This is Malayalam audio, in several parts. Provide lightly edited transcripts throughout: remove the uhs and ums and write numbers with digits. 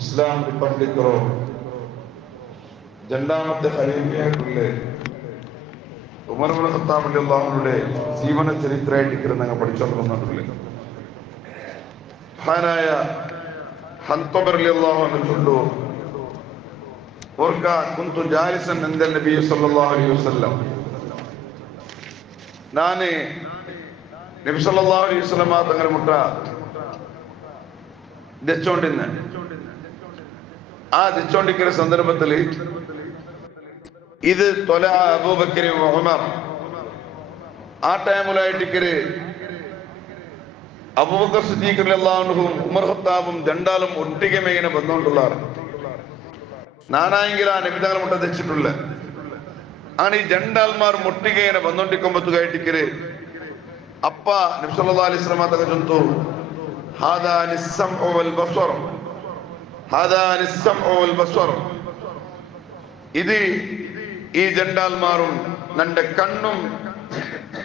ഇസ്ലാം റിപ്പബ്ലിക്കറോ രണ്ടാമത്തെ ഖലീഫയായിട്ടുള്ള ഉമർ ഇബ്നു ഖത്താബ് റളിയല്ലാഹുവിന്റെ ജീവന ചരിത്രമായിട്ട് ഞങ്ങൾ പഠിച്ചുകൊണ്ടിരുന്നിട്ടുള്ളത്. മഹാനായ ഹൻതബ് റളിയല്ലാഹു അൻഹു ചൊല്ലു, ഓർക്ക കുന്തു ജാലിസൻ ഇൻദ നബി സല്ലല്ലാഹു അലൈഹി വസല്ലം, നാന് നബി സല്ലല്ലാഹു അലൈഹി വസല്ലം തങ്ങളുടെ മുട്ട ദച്ചോണ്ടിന്ന് ആ ദച്ചോണ്ടിക്കുന്ന സന്ദർഭത്തിൽ ഇത് തൊല അബൂബക്കർ ഉമർ ആ ടൈമിലായിട്ട് അബൂബക്കർ സിദ്ദീഖ് റളിയല്ലാഹു അൻഹും ഉമർ ഖത്താബും രണ്ടാളും ഒട്ടിಗೆ മേങ്ങനെ വന്നുകൊണ്ടുള്ളാറ്. നാനായെങ്കിൽ ആ നബിതങ്ങൾ മുട്ട തെച്ചിട്ടുള്ള ആണ് ഈ രണ്ടാൾമാർ മുട്ടികേനെ വന്നോണ്ടിക്കുമ്പത്തുകായിട്ടിക്കര് അപ്പ നബി സല്ലല്ലാഹു അലൈഹി വസല്ലം തങ്ങൾ ചൊല്ലുന്നു, ഹാദാ നിസ്സംഉ വൽ ബസർ, ഹാദാ നിസ്സംഉ വൽ ബസർ, ഇത് ഈ രണ്ടാൾമാരും നന്റെ കണ്ണും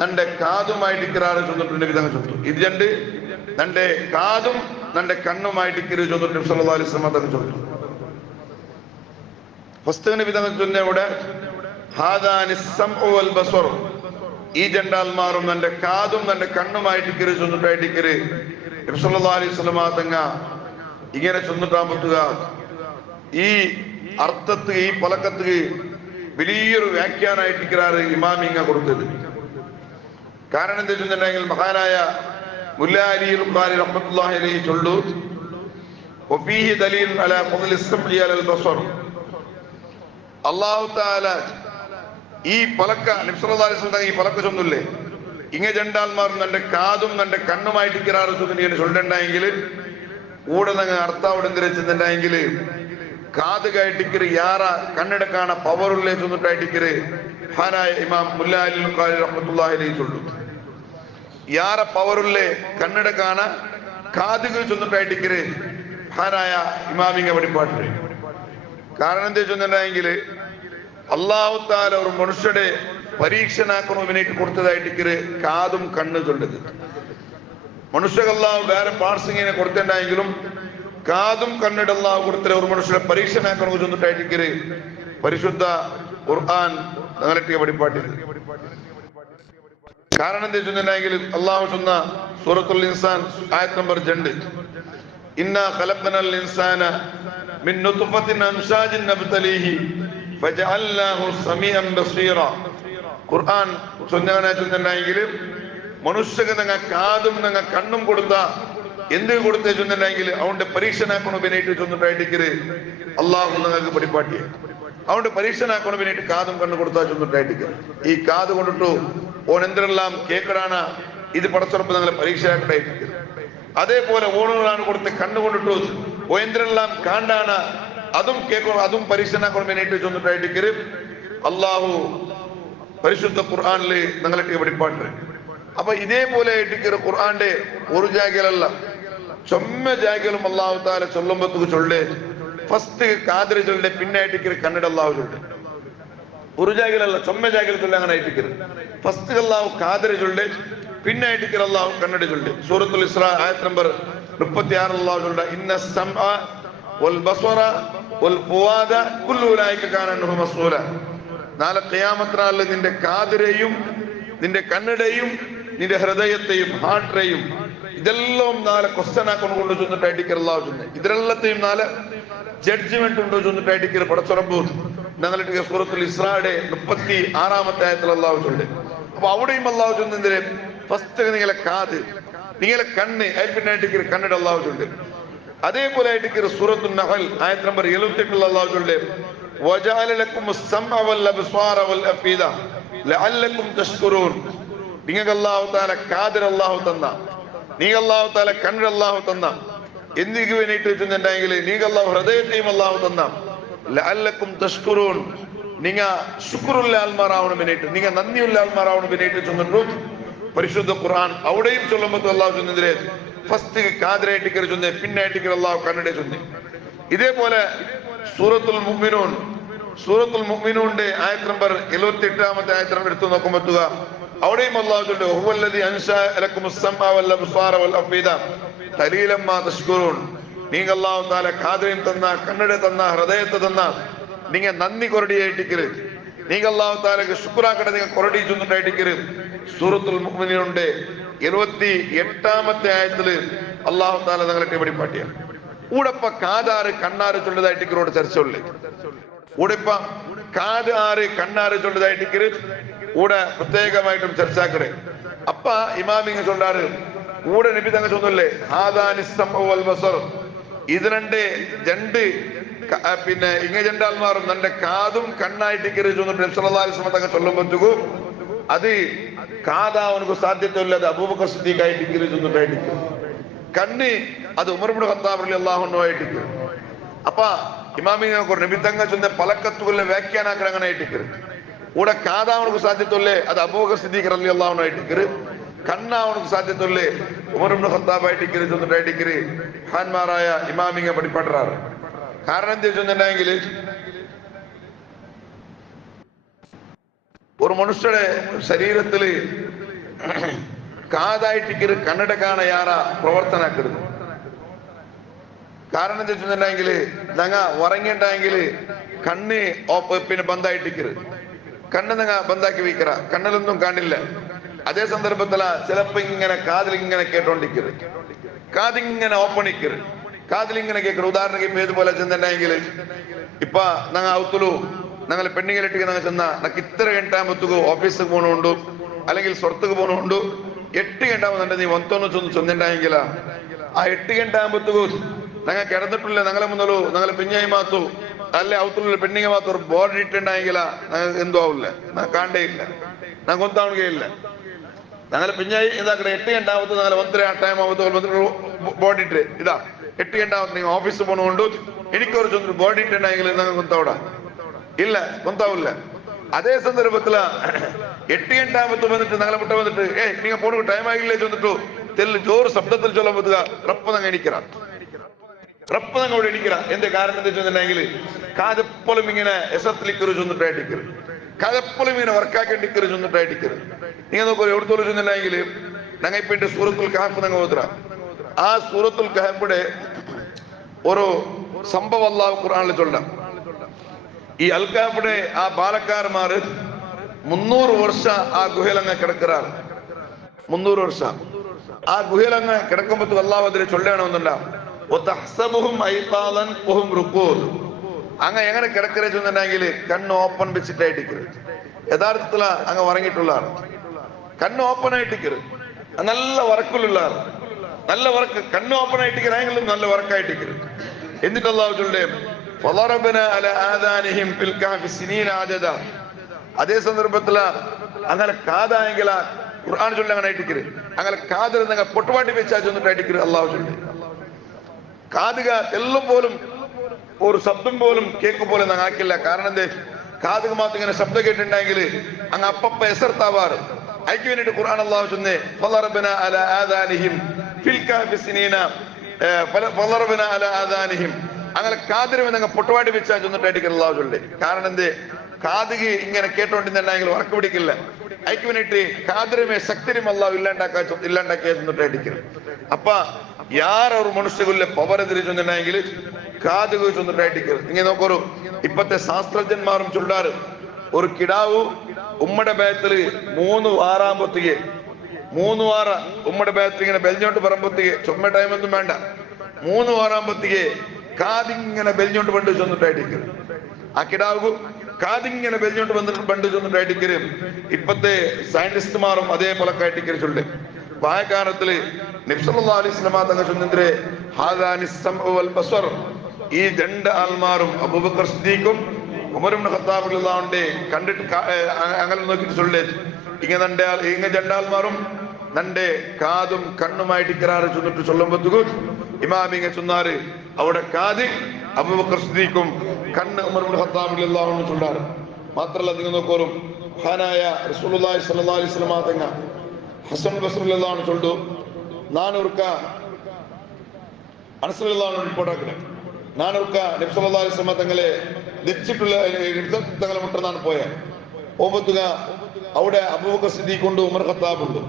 നന്റെ കാതുമായിട്ടിക്കറാറ് ചൊന്നിട്ടുണ്ട്. വിധങ്ങൾ ചൊല്ലുന്നു, ഇത് രണ്ട് നന്റെ കാതും നന്റെ കണ്ണുമായിട്ടിക്കര് ചൊന്നിട്ടുണ്ട് നബി സല്ലല്ലാഹു അലൈഹി വസല്ലം തങ്ങൾ ചൊല്ലുന്നു. ഫസ്റ്റ് വിധങ്ങൾ ചൊല്ലുന്നവിടെ ഹാദാ നിസ്സംഉ വൽ ബസർ, ഈ രണ്ടാൾമാരും നന്റെ കാതും നന്റെ കണ്ണുമായിട്ടിക്കര് ചൊന്നിട്ടായിട്ടിക്കര് നബി സല്ലല്ലാഹു അലൈഹി വസല്ലം തങ്ങ ഇങ്ങനെ ചൊന്നിട്ടാകുമ്പത്തുക ഈ അർത്ഥത്ത് ഈ പലക്കത്ത് വലിയൊരു വ്യാഖ്യാനായിട്ടിക്കറാറ് ഇമാമിങ്ങ കൊടുത്തത്. കാരണം എന്താ വെച്ചിട്ടുണ്ടെങ്കിൽ മഹാനായ മുല്ലാ അലി ഖാരി റഹ്മത്തുള്ളാഹി അലൈഹി ചൊല്ലു, വഫീഹി ദലീൽ അലാ ഫദ്ലി ഇസ്സംഇ അലൽ ബസർ, അല്ലാഹു തആല ഈ പലക്ക നബി സല്ലല്ലാഹു അലൈഹി വസല്ലം ഈ പലക്ക ചൊന്നില്ലേ, ഇങ്ങ രണ്ടാൾമാരും നന്റെ കാതും നന്റെ കണ്ണുമായിട്ടിക്കറാറ് ചൊന്നിട്ട് ചൊല്ലണ്ടെങ്കിൽ കൂടെ നിങ്ങൾ അർത്ഥാവിടെ എന്തിരച്ചെന്നുണ്ടെങ്കിൽ കാത് കയറ്റിക്കര് യാറ കണ്ണെടുക്കാണ പവറുള്ളേ ചൊന്നിട്ടായിട്ടിക്കര് മഹാനായ ഇമാം മുല്ലാ അലി ഖാരി റഹ്മത്തുള്ളാഹി അലൈഹി ചൊല്ലു, യാറ പവറുള്ളേ കണ്ണെടുക്കാണ കാതുകൾ ചൊന്നിട്ടായിട്ടിക്കര് മഹാനായ ഇമാമിങ്ങ വെളിപ്പാട്ട്. കാരണം എന്താ ചൊന്നിട്ടുണ്ടെങ്കിൽ അല്ലാഹു തആല ഒരു മനുഷ്യരുടെ പരീക്ഷനാക്കണവിനേക്ക് കൊടുത്തതായിട്ടിക്കര് കാതും കണ്ണ് ചൊല്ലത്. മനുഷ്യകല്ലാഹു വേറെ പാർസിങ്ങിനെ കൊടുത്തിട്ടുണ്ടെങ്കിലും കാതും കണ്ണിടല്ലാഹു കൊടുത്തിട്ട് ഒരു മനുഷ്യരെ പരീക്ഷനാക്കണമെന്ന് ചൊന്നിട്ടായിട്ടിക്കര് പരിശുദ്ധ ഖുർആൻ ഞങ്ങളെ വെളിപ്പാട്ടിയത്. കാരണം എന്താ ചൊന്നിട്ടുണ്ടെങ്കിൽ അള്ളാഹു ചൊന്ന സൂറത്തുൽ ഇൻസാൻ ആയത്ത് നമ്പർ 2, ഇന്നാ ഖലഖനൽ ഇൻസാന മിൻ നുത്ഫത്തിൻ അംശാജിൻ നബ്തലീഹി ഫജഅൽനാഹു സമീഅൻ ബസീറ. ഖുർആൻ ചൊന്നിട്ടുണ്ടെങ്കിൽ മനുഷ്യക്ക് നിങ്ങൾ കാതും നിങ്ങൾ കണ്ണും കൊടുത്ത എന്ത് കൊടുത്തേ ചൊന്നിട്ടുണ്ടെങ്കിൽ അവന്റെ പരീക്ഷനാക്കണവിനായിട്ട് ചൊന്നിട്ടായിട്ടിക്കര് അള്ളാഹു നിങ്ങൾക്ക് വെളിപ്പാട്ടിയ അവന്റെ പരീക്ഷനാക്കണവിനായിട്ട് കാതും കണ്ണു കൊടുത്താ ചൊന്നിട്ടായിട്ടിക്കര് ഈ കാത് കൊണ്ടിട്ടു ഓൻ എന്തെല്ലാം കേക്കടാണ് ഇത് പടച്ചുറപ്പ് നിങ്ങളെ പരീക്ഷയാക്കട്ടായിട്ടിക്കര്. അതേപോലെ ഓണുകളാണ് കൊടുത്ത് കണ്ണുകൊണ്ടിട്ടു ഓ എന്തെല്ലാം കാണ്ടാണ് അതും കേൾക്കണം അതും പരീക്ഷനാക്കണവിനായിട്ട് ചൊന്നിട്ടായിട്ടിക്കര് അള്ളാഹു പരിശുദ്ധ ഖുർആനില് നിങ്ങളെ വെളിപ്പാട്ട്. അപ്പൊ ഇതേപോലെ ആയിട്ടിക്കര് ഖുർആന്റെ ഒരു ജാഗലല്ല ചൊമ്മ ജാഗലും അല്ലാഹു തആല ചൊല്ലുമ്പത്തുക്ക് ചൊല്ല് ഫസ്റ്റ് കാതിര് ചൊല്ലെ പിന്നായിട്ടിക്കര് കണ്ണിട അല്ലാഹു ചൊല്ല്. ഒരു ജാഗലല്ല ചൊമ്മ ജാഗൽ ചൊല്ല അങ്ങനെ ആയിട്ടിക്കര് ഫസ്റ്റ് അല്ലാഹു കാതിര് ചൊല്ല് പിന്നായിട്ടിക്കര് അല്ലാഹു കണ്ണിട ചൊല്ല്. സൂറത്തുൽ ഇസ്രാ ആയത്ത് നമ്പർ 36 അല്ലാഹു ചൊല്ല്, ഇന്ന സമഅ വൽ ബസറ വൽ ഫുആദ കുല്ലു ഉലൈക കാന അൻഹു മസ്ഊല. നാളെ ഖിയാമത്ത് നാളിൽ നിന്റെ കാതിരെയും നിന്റെ കണ്ണിടയും നിന്റെ ഹൃദയത്തെയും ഹാർട്ടിനെയും ഇതെല്ലാം നാളെ ക്വസ്റ്റ്യൻ ആക്കൊണ്ട് കൊണ്ട് ചെന്നിട്ടായിട്ടിക്കർ അല്ലാഹു ചൊല്ലുന്നത്. ഇതിലെല്ലാത്തെയും നാളെ ജഡ്ജ്മെന്റ് ഉണ്ടോ ചെന്നിട്ടായിട്ടിക്കർ പടച്ചുറമ്പൂ ഞങ്ങളുടെ സൂറത്തുൽ ഇസ്രായുടെ 36 ആയത്തിൽ അല്ലാഹു ചൊല്ലുന്നത്. അപ്പൊ അവിടെയും അല്ലാഹു ചൊല്ലുന്നതിന് ഫസ്റ്റ് നിങ്ങളെ കാത് നിങ്ങളെ കണ്ണ് അതിൽ പിന്നായിട്ടിക്കർ കണ്ണിട അല്ലാഹു ചൊല്ലുന്നത്. അതേപോലെ ആയിട്ടിക്കർ സൂറത്തുൽ നഹൽ ആയത്ത് നമ്പർ 78 അല്ലാഹു ചൊല്ലുന്നത്, വജഅല ലക്കുമുസ് സമഅ വൽ അബ്സാറ വൽ അഫീദ ലഅല്ലക്കും തഷ്കുറൂൻ. നിങ്ങൾക്ക് അല്ലാഹു തആല കാതിർ അല്ലാഹു തന്ന, നീங்க അല്ലാഹു തആല കണ്ണ് അല്ലാഹു തന്ന, എന്തിനു വേണ്ടിയിട്ട് വെച്ചിട്ടുണ്ടെങ്കിൽ നീங்க അല്ലാഹു ഹൃദയത്തെയും അല്ലാഹു തന്ന, ലഅല്ലക്കും തഷ്കുറൂൻ, നിങ്ങ ശുക്റുള്ള ആൾമാരാവണം വേണ്ടിയിട്ട് നിങ്ങ നന്ദിയുള്ള ആൾമാരാവണം വേണ്ടിയിട്ട് ചൊന്നിട്ടു പരിശുദ്ധ ഖുർആൻ. അവിടെയും ചൊല്ലുമ്പോൾ അല്ലാഹു ചൊന്നതിരെ ഫസ്റ്റ് കാതിരായിട്ടിക്കർ ചൊന്നെ പിന്നായിട്ടിക്കർ അല്ലാഹു കണ്ണിടെ ചൊന്നെ. ഇതേപോലെ സൂറത്തുൽ മുഅ്മിനൂൻ സൂറത്തുൽ മുഅ്മിനൂന്റെ ആയത്ത് നമ്പർ 78 ആയത്ത് നമ്പർ എടുത്തു നോക്കുമ്പോൾ അവിടെയും അല്ലാഹു ചൊല്ലുന്നു, ഹുവല്ലദീ അൻശഅ ലക്കുമുസ് സമഅ വൽ അബ്സാറ വൽ അഫീദ ഖലീലൻ മാ തശ്കുറൂൻ. நீங்க அல்லாஹ் தால காதையும் தந்தா கண்ணடை தந்தா ஹிருதயத்தை தந்தா நீங்க நന്ദി കൊരടിയായിട്ടിക്കര് நீங்க அல்லாஹ் தாலக்கு ശുക്രാക്കട നിങ്ങൾ കൊരടി ചൊന്നിട്ടായിട്ടിക്കര് സൂറത്തുൽ മുഅ്മിനൂന്റെ 28ാമത്തെ ആയത്തില് അല്ലാഹു താല നിങ്ങളെ വെളിപ്പാട്ടിയ ഊടപ്പ കാതാറ് കണ്ണാറ് ചൊല്ലതായിട്ടിക്കരോട് ചർച്ച ഉള്ളേ ഊടപ്പ കാത് ആറ് കണ്ണാറ് ചൊല്ലതായിട്ടിക്കര് ഊടെ പ്രത്യേകമായിട്ടും ചർച്ചാക്കടേ അപ്പ ഇമാമിങ്ങ ചൊല്ലാറ് ഊടെ നബി തങ്ങ ചൊന്നല്ലേ ഇത് രണ്ട് പിന്നെ ഇങ്ങ ജണ്ടാൽമാറും തന്റെ കാതും കണ്ണായിട്ടിക്കര് ചൊന്നിട്ട് നബി സല്ലല്ലാഹു അലൈഹി വസല്ലം തങ്ങ ചൊല്ലുമ്പോഴത്തേക്കും അത് കാത് അവനക്ക് സാധ്യതയില്ല അത് അബൂബക്കർ സിദ്ദീഖ് ആയിട്ടിക്കര് ചൊന്നിട്ടായിട്ടിക്കര് കണ്ണ് അത് ഉമർ ഇബ്നു ഖത്താബ് റളിയല്ലാഹു അൻഹു ആയിട്ടിക്കര് അപ്പ ഇമാമിങ്ങ നബി തങ്ങ ചൊന്ന പലക്കത്തുകളിലെ വ്യാഖ്യാനാക്കൽ അങ്ങനെ ആയിട്ടിക്കര് ഊടെ കാത് അവനക്ക് സാധ്യതയില്ലേ അത് അബൂബക്കർ സിദ്ദീഖ് റളിയല്ലാഹു അൻഹു ആയിട്ടിക്കര് കണ്ണ് അവനക്ക് സാധ്യതയില്ലേ ഉമർ ഇബ്നു ഖത്താബ് ആയിട്ടിക്കര് ചൊന്നിട്ടായിട്ടിക്കര് ഖാൻമാരായ ഇമാമിങ്ങ പഠിപ്പാട്ടറാറ് കാരണം എന്താ വെച്ചിട്ടുണ്ടെങ്കിൽ ഒരു മനുഷ്യരുടെ ശരീരത്തില് കാതായിട്ടിക്കര് കണ്ണട കാണ യാറാ പ്രവർത്തനാക്കരുത് കാരണം എന്താ വെച്ചിട്ടുണ്ടെങ്കിൽ ഞങ്ങ ഉറങ്ങിണ്ടായെങ്കിൽ കണ്ണ് പിന്നെ ബന്ധായിട്ടിക്കര് കണ്ണ് ഞങ്ങ ബന്ധാക്കി വയ്ക്കറ കണ്ണിലൊന്നും കാണില്ല അതേ സന്ദർഭത്തില ചിലപ്പോ ഇങ്ങനെ കാതിലിങ്ങനെ കേട്ടോണ്ടിക്കര് കാതിങ്ങനെ ഓപ്പണിക്കര് കാതിലിങ്ങനെ കേൾക്കరు ഉദാഹരണക്ക് ഇപ്പൊ ഏതുപോലെ ചെന്നിട്ടുണ്ടെങ്കിൽ ഇപ്പൊ ഞങ്ങൾ ഔത്തുലു ഞങ്ങൾ പെണ്ണുങ്ങളിട്ടിക്ക് ഞങ്ങൾ ചെന്ന നമുക്ക് ഇത്ര ഗಂಟೆ ഓഫീസിൽ പോകണുണ്ട് അല്ലെങ്കിൽ സ്വറത്തുക്ക് പോകണുണ്ട് 8 ಗಂಟೆ നീ ഒന്നൊന്ന് ചെന്നിട്ടുണ്ടെങ്കിൽ ആ 8 ಗಂಟೆ ഞങ്ങൾ കിടന്നിട്ടില്ല ഞങ്ങളെ മുന്നോലു ഞങ്ങൾ പിഞ്ഞായി മാത്തു അല്ലെ ഔത്തുള്ള പെണ്ണിങ്ങ മാത്തു ഒരു ബോർഡ് ഇട്ടുണ്ടായെങ്കില ഞങ്ങൾ എന്തോ ആവില്ല ഞാൻ കാണ്ടേ ഇല്ല ഞാൻ കൊന്താവുകയില്ല ഞങ്ങൾ പിഞ്ഞായി ഇതാക്കട്ടെ 8 ಗಂಟೆ ഞങ്ങൾ 1 ടൈം ആവുമ്പോൾ ബോർഡ് ഇട്ട് ഇതാ 8 ಗಂಟೆ നിങ്ങൾ ഓഫീസിൽ പോകണുണ്ട് എനിക്കൊരു ചൊന്നൊരു ബോർഡ് ഇട്ടുണ്ടെങ്കിൽ ഞങ്ങൾ കൊന്തവിടെ ഇല്ല കൊന്താവില്ല അതേ സന്ദർഭത്തില 8 ಗಂಟೆ വന്നിട്ട് ഞങ്ങളെ മുട്ട വന്നിട്ട് നിങ്ങൾ പോണു ടൈം ആയില്ലേ ചെന്നിട്ടു തെല്ല് ജോറ് ശബ്ദത്തിൽ ചൊല്ലാൻ പറ്റുക റപ്പ ഞങ്ങൾ എണിക്കറ റപ്പ ഞങ്ങളോട് എണിക്കറ എന്റെ കാരണം എന്താ വെച്ചിട്ടുണ്ടെങ്കിൽ കാതെപ്പോഴും ഇങ്ങനെ എസത്തിലിക്കറ് ചൊന്നിട്ടായിട്ടിക്കറ് കാതെപ്പോഴും ഇങ്ങനെ വർക്കാക്കിണ്ടിക്കറ് ചൊന്നിട്ടായിട്ടിക്കറ് നിങ്ങൾ നോക്കൂ എവിടത്തോളം ചെന്നിട്ടുണ്ടെങ്കിൽ ഞങ്ങൾ ഇപ്പൊ സൂറത്തുൽ കഹഫ് ഞങ്ങൾ ഓതുറ ആ സൂറത്തുൽ കഹഫിന്റെ ഒരു സംഭവം അല്ലാഹു ഖുർആനിൽ ചൊല്ലാം ഈ അൽ കഹഫിന്റെ ആ ബാലക്കാരന്മാര് 300 വർഷ ആ ഗുഹയിലങ്ങ് കിടക്കാറ് 300 വർഷ ആ ഗുഹയിലങ്ങ് കിടക്കുമ്പോ അല്ലാഹു അതിൽ ചൊല്ലണമെന്നില്ല അങ്ങ് എങ്ങനെ കിടക്കരെ ചെന്നിട്ടുണ്ടെങ്കിൽ കണ്ണ് ഓപ്പൺ വെച്ചിട്ടായിട്ടിക്കര് യഥാർത്ഥത്തില അങ്ങ് ഉറങ്ങിയിട്ടുള്ളതാണ് കണ്ണ് ഓപ്പൺ ആയിട്ടിക്കര് നല്ല വർക്കുള്ള നല്ല വർക്ക് കണ്ണ് ഓപ്പൺ ആയിട്ടിക്കരെങ്കിലും നല്ല വർക്കായിട്ടിക്കര് എന്നിട്ട് അല്ലാഹു ചൊല്ലേ അതേ സന്ദർഭത്തില അങ്ങനെ കാതായെങ്കിൽ ഖുർആൻ ചൊല്ലി അങ്ങനെ ആയിട്ടിക്കര് അങ്ങനെ കാതിൽ നിങ്ങൾ പൊട്ടുപാട്ടി വെച്ചാൽ ചെന്നിട്ടായിട്ടിക്കര് അല്ലാഹു ചൊല്ലി കാതുക എല്ലാം പോലും ഒരു ശബ്ദം പോലും കേക്ക് പോലെ ഞങ്ങൾ ആക്കില്ല കാരണം എന്തേ കാതുക മാത്രം ഇങ്ങനെ ശബ്ദം കേട്ടിട്ടുണ്ടെങ്കിൽ അങ്ങ് അപ്പപ്പ എസർത്താവാറ് അതിക്ക് വേണ്ടിട്ട് ഖുർആൻ അല്ലാഹു ചൊന്നേ ഫളറബന അലാ ആദാനിഹിം ഫിൽ കഹഫി സിനീന ഫളറബന അലാ ആദാനിഹിം അങ്ങനെ കാതിരുമ നിങ്ങൾ പൊട്ടുപാട്ടി വെച്ചാൽ ചെന്നിട്ടായിട്ട് അല്ലാഹു ചൊല്ലേ കാരണം എന്തേ കാതുകി ഇങ്ങനെ കേട്ടോണ്ടിരുന്നുണ്ടെങ്കിൽ ഉറക്കം പിടിക്കില്ല അതിക്ക് വേണ്ടിട്ട് കാതിരുമേ ശക്തിരും അല്ലാഹു ഇല്ലാണ്ടാക്കിയ ചെന്നിട്ടായിട്ടിക്കല് അപ്പ യാർ ഒരു മനുഷ്യകുല്ലെ പവർ എതിരി ചെന്നിട്ടുണ്ടെങ്കിൽ കാതുക ചെന്നിട്ടായിട്ടിക്കല് ഇങ്ങനെ നോക്കൊരു ഇപ്പത്തെ ശാസ്ത്രജ്ഞന്മാരും ചൊല്ലാറ് ഒരു കിടാവു ഉമ്മയുടെ ബാത്തില് 3 വാറാകുമ്പോഴത്തേക്ക് 3 വാറ ഉമ്മയുടെ ബാത്തിൽ ഇങ്ങനെ ബെലിഞ്ഞോട്ട് പറയുമ്പോഴത്തേക്ക് ചുമ ടൈമൊന്നും വേണ്ട 3 വാറാകുമ്പോഴത്തേക്ക് കാതിങ്ങനെ ബെലിഞ്ഞോട്ട് പണ്ട് ചെന്നിട്ടായിട്ടിക്കല് ആ കിടാവു കാതിങ്ങനെ ബെലിഞ്ഞോട്ട് വന്നിട്ട് പണ്ട് ചെന്നിട്ടായിട്ടിക്കല് ഇപ്പത്തെ സയന്റിസ്റ്റുമാരും അതേപോലെ ആയിട്ടിക്കല് ചൊല്ലേ വായക്കാലത്തില് നബി സല്ലല്ലാഹു അലൈഹി വസല്ലം തങ്ങൾ ചൊന്നിದ್ರೆ ഹാദാനി സമഉ വൽ ബസർ ഈ രണ്ട് ആൾമാരും അബൂബക്കർ സിദ്ദീഖും ഉമർ ഇബ്നു ഖത്താബ് റളിയല്ലാഹു അൻഹു കണ്ടിട്ട് അങ്ങനെ നോക്കിയിട്ട് ചൊല്ലേ ഇങ്ങനെ രണ്ടാൾമാരും നന്റെ കാതും കണ്ണുമായിട്ട് ഇക്കറാറ് ചൊന്നിട്ട് ചൊല്ലുമ്പോഴത്തേക്കും ഇമാമിങ്ങ ചൊന്നാറ് അവിടെ കാത് അബൂബക്കർ സിദ്ദീഖും കണ്ണ് ഉമർ ഇബ്നു ഖത്താബ് റളിയല്ലാഹു അൻഹു ചൊല്ലാറ് മാത്രമല്ല നിങ്ങൾ നോക്കോറും മഹാനായ റസൂലുള്ളാഹി സ്വല്ലല്ലാഹു അലൈഹി വസല്ലം തങ്ങൾ ഹസൻ ബസ്രി റളിയല്ലാഹു അൻഹു ചൊല്ലു നാനൂർക്ക അനസ് റളിയല്ലാഹു അൻഹു റിപ്പോർട്ട് ആക്കണേ നാനൂർക്ക നബി സല്ലല്ലാഹു അലൈഹി വസല്ലം തങ്ങളെ നെച്ചിട്ടുള്ള തങ്ങളെ മുട്ടനാണ് പോയാൽ പോകുക അവിടെ അബൂബക്കർ സിദ്ദീഖ് ഉണ്ട് ഉമർ ഖത്താബ് ഉണ്ട്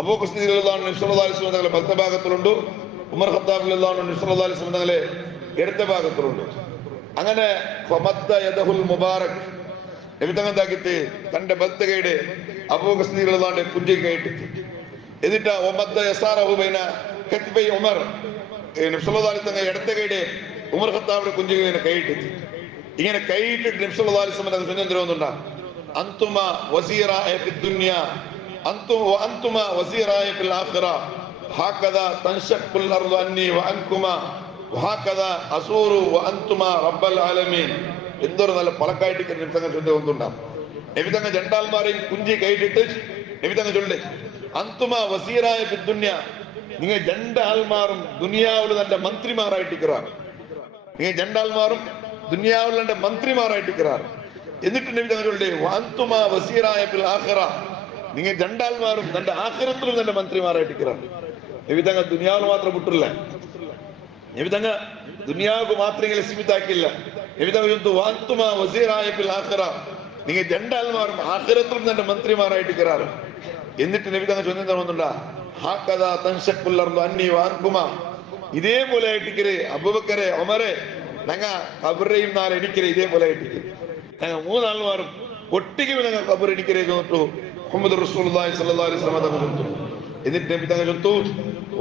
അബൂബക്കർ സിദ്ദീഖ് റളിയല്ലാഹു അൻഹു നബി സല്ലല്ലാഹു അലൈഹി വസല്ലം തങ്ങളെ വലത്തെ ഭാഗത്തിലുണ്ട് ഉമർ ഖത്താബ് റളിയല്ലാഹു അൻഹു നബി സല്ലല്ലാഹു അലൈഹി വസല്ലം തങ്ങളെ ഇടത്തെ ഭാഗത്തുണ്ട്. അങ്ങനെ ഫമദ്ദ യദഹുൽ മുബാറക് നബി തങ്ങൾ എന്താക്കിയിട്ട് തന്റെ ബൽത്തകയുടെ അബൂബക്കർ സിദ്ദീഖ് റളിയല്ലാഹു അൻഹു കുഞ്ചി കയറ്റി. എന്നിട്ട് വമദ്ദ യസാറഹു ബൈന കത്ബൈ ഉമർ നബി സല്ലല്ലാഹു അലൈഹി വസല്ലം ഇടത്തെ കൈയുടെ ഉമർ ഖത്താബിന്റെ കുഞ്ചിക ഇങ്ങനെ കൈയിട്ട് ഇങ്ങനെ കൈയിട്ടിട്ട് നബി സല്ലല്ലാഹു അലൈഹി വസല്ലം തങ്ങൾ സുന്നന്തരവുന്നുണ്ടാ അന്തുമ വസീറായ ഫിദ് ദുനിയ അന്തുമ വസീറായ ഫിൽ ആഖിറ ഹകദാ തൻശഖുൽ അർദു അന്നി വഅൻകുമാ വഹകദാ അസൂറു വഅന്തുമാ റബ്ബൽ ആലമീൻ. എന്തൊരു നല്ല പലക്കായിട്ട് നബി തങ്ങൾ ചൊല്ലുന്നുണ്ടാ. നബി തങ്ങൾ രണ്ടാൾമാരെയും കുഞ്ചി കൈയിട്ടിട്ട് നബി തങ്ങൾ ചൊല്ലേ അന്തുമ വസീറായ ഫിദ് ദുനിയ, നിങ്ങൾ രണ്ടാൾമാറും ദുനിയാവിൽ തന്റെ മന്ത്രിമാരായിട്ടിരിക്കാറ്. നിങ്ങൾ രണ്ടാൾമാറും ദുനിയാവിൽ തന്റെ മന്ത്രിമാരായിട്ടിരിക്കാറ്. എന്നിട്ട് നബി തങ്ങൾ ചൊല്ലേ വഅന്തുമ വസീറായ ഫിൽ ആഖിറ, നിങ്ങൾ രണ്ടാൾമാരും തന്റെ ആഖിറത്തിലും തന്റെ മന്ത്രിമാരായിട്ടിരിക്കാറ്. നബി തങ്ങൾ ദുനിയാവിൽ മാത്രം വിട്ടില്ല. നബി തങ്ങൾ ദുനിയാവ് മാത്രം സീമിതാക്കില്ല. നബി തങ്ങൾ വഅന്തുമ വസീറായ ഫിൽ ആഖിറ, നിങ്ങൾ രണ്ടാൾമാരും ആഖിറത്തിലും തന്റെ മന്ത്രിമാരായിട്ടിരിക്കാറ്. എന്നിട്ട് നബി തങ്ങൾ ചൊല്ലുന്നുണ്ടാ ഹകദാ തൻശഖുൽ അർദു അന്നി വഅൻകുമാ, ഇതേപോലെ ആയിട്ടിക്കര് അബൂബക്കറെ ഉമറെ ഞങ്ങ ഖബറേയും നാളെ എണിക്കരെ ഇതേപോലെ ആയിട്ടിക്കര് ഞങ്ങ മൂന്നാൾമാരും ഒട്ടിക്കും ഞങ്ങൾ ഖബർ എണിക്കരെ ചൊല്ലു മുഹമ്മദ് റസൂലുള്ളാഹി സ്വല്ലല്ലാഹു അലൈഹി വസല്ലം തങ്ങൾ ചൊല്ലു. എന്നിട്ട് നബി തങ്ങൾ ചൊല്ലു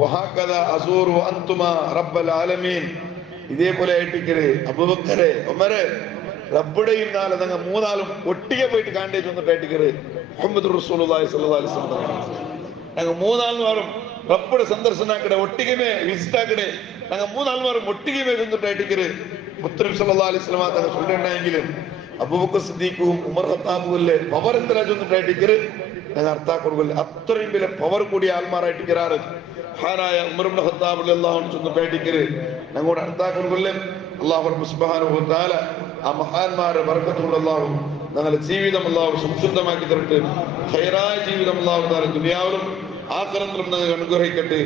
വഹകദാ അസൂറു അൻതുമാ റബ്ബൽ ആലമീൻ, ഇതേപോലെ ആയിട്ടിക്കര് അബൂബക്കറെ ഉമറെ റബ്ബുടെയും നാളെ ഞങ്ങൾ മൂന്നാളും ഒട്ടിക പോയിട്ട് കാണ്ടേ ചൊന്നിട്ടായിട്ടിക്കര് മുഹമ്മദ് റസൂലുള്ളാഹി സ്വല്ലല്ലാഹു അലൈഹി വസല്ലം തങ്ങൾ. ഞങ്ങൾ മൂന്നാൾമാരും റബ്ബുടെ സന്ദർശനാക്കടെ ഒട്ടികമേ വിസിറ്റാക്കടെ ഞങ്ങൾ മൂന്നാൾമാരും ഒട്ടികമേ ചൊന്നിട്ടായിട്ടിക്കര് മുത്തനബി സല്ലല്ലാഹു അലൈഹി വസല്ലം തങ്ങൾ ചൊല്ലുണ്ടെങ്കിലും അബൂബക്കർ സിദ്ദീഖും ഉമർ ഖത്താബും പവർ എത്ര ചൊന്നിട്ടായിട്ടിക്കര് ഞങ്ങൾ അർത്ഥാക്കൊടുക്കല്ലേ അത്രയും വലിയ പവർ കൂടിയ ആൾമാരായിട്ടിക്കരാറ് മഹാനായ ഉമർ ഇബ്നു ഖത്താബ് റളിയല്ലാഹു അൻഹു ചൊന്നിട്ടായിട്ടിക്കര് ഞങ്ങളുടെ അർത്ഥാക്കൊടുക്കല്ലേ. അല്ലാഹു സുബ്ഹാനഹു വ തആല ആ മഹാന്മാരുടെ ബർക്കത്ത് കൊണ്ട് അല്ലാഹു ഞങ്ങളുടെ ജീവിതം അല്ലാഹു സംശുദ്ധമാക്കി തരട്ടെ. ഖൈറായ ജീവിതം അല്ലാഹു തആല ദുനിയാവിലും ആഖിറത്തിലും ഞങ്ങൾക്ക് അനുഗ്രഹിക്കട്ടെ.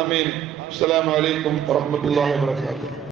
ആമീൻ. അസ്സലാമു അലൈക്കും വറഹ്മത്തുള്ളാഹി വബറകാതുഹു.